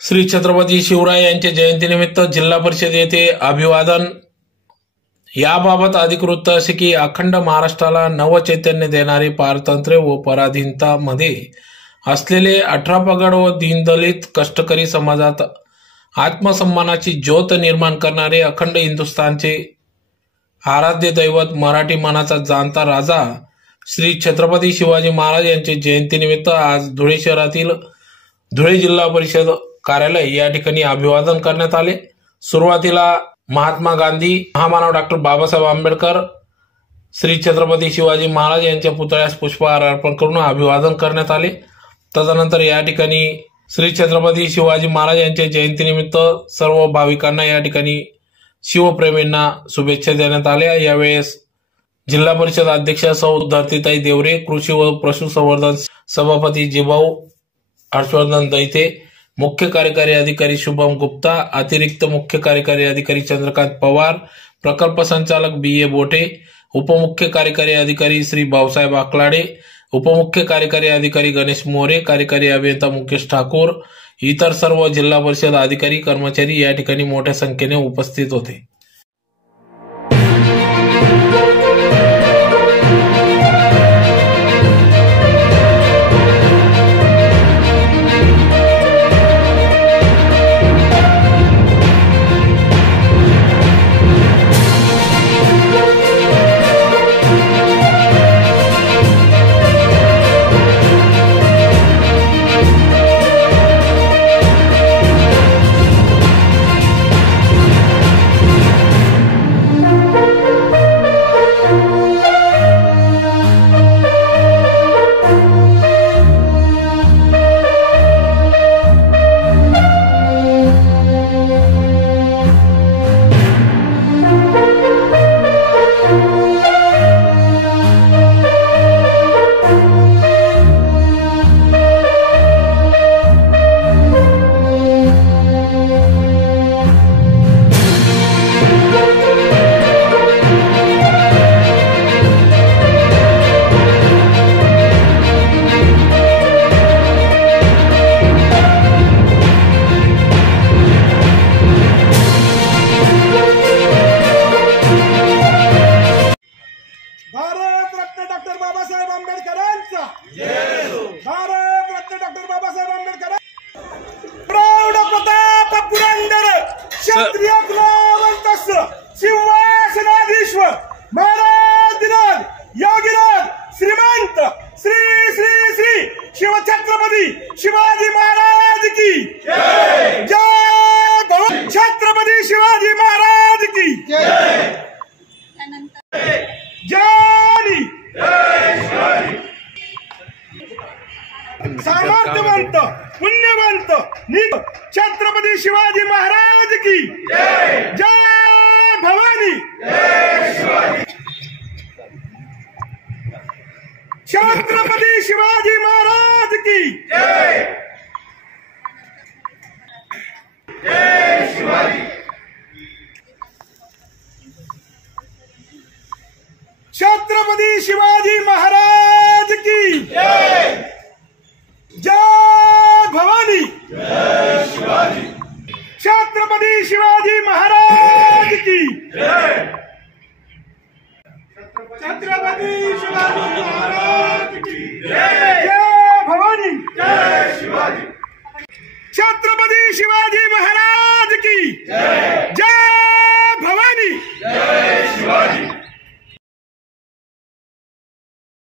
श्री छत्रपती शिवराय यांच्या जयंतीनिमित्त जिल्हा परिषद येथे अभिवादन। याबाबत अधिक वृत्त असे की अखंड महाराष्ट्राला नवचैतन्य देणारे पारतंत्र्य व पराधीनता मध्ये असलेले 18 पगड व दीनदलित कष्टकरी समाजात आत्मसन्मानाची ज्योत निर्माण करणारे अखंड हिंदुस्थानचे आराध्य दैवत मराठी मनाचा जाणता राजा श्री छत्रपती शिवाजी महाराज यांच्या जयंतीनिमित्त आज धुळे शहरातील धुळे जिल्हा परिषद कार्यालय या ठिकाणी अभिवादन करण्यात आले। सुरुवातीला महात्मा गांधी, महामानव डॉक्टर बाबासाहेब आंबेडकर, श्री छत्रपती शिवाजी महाराज यांच्या पुतळ्यास पुष्पहार अर्पण करून अभिवादन करण्यात आले। तदनंतर या ठिकाणी श्री छत्रपती शिवाजी महाराज यांच्या जयंतीनिमित्त सर्व भाविकांना या ठिकाणी शिवप्रेमींना शुभेच्छा देण्यात आल्या। यावेळेस जिल्हा परिषद अध्यक्ष सौ धरतीताई देवरे, कृषी व पशुसंवर्धन सभापती जिभाऊ हर्षवर्धन दैते, मुख्य कार्यकारी अधिकारी शुभम गुप्ता, अतिरिक्त मुख्य कार्यकारी अधिकारी चंद्रकांत पवार, प्रकल्प संचालक बी ए बोटे, उपमुख्य कार्यकारी अधिकारी श्री भाऊसाहेब आकलाडे, उपमुख्य कार्यकारी अधिकारी गणेश मोरे, कार्यकारी अभियंता मुकेश ठाकूर, इतर सर्व जिल्हा परिषद अधिकारी कर्मचारी या ठिकाणी मोठ्या संख्येने उपस्थित होते। क्षत्रिय कुलवंतस्य सिंहासनाधीश्वर महाराज योगीराज श्रीमंत श्री श्री श्री शिव छत्रपती शिवाजी महाराज की जय। जय छत्रपती शिवाजी महाराज की जय। जय सामर्थ्यवंत पुण्यवंत छत्रपती शिवाजी महाराज की जय। जय भवानी। जय शिवाजी। छत्रपती शिवाजी महाराज की जय। जय शिवाजी। छत्रपती शिवाजी महाराज की जय। जय भवानी। जय शिवाजी। छत्रपती शिवाजी महाराज की जय। छत्रपती शिवाजी महाराज की जय। जय भवानी। जय शिवाजी। छत्रपती शिवाजी महाराज की जय। जय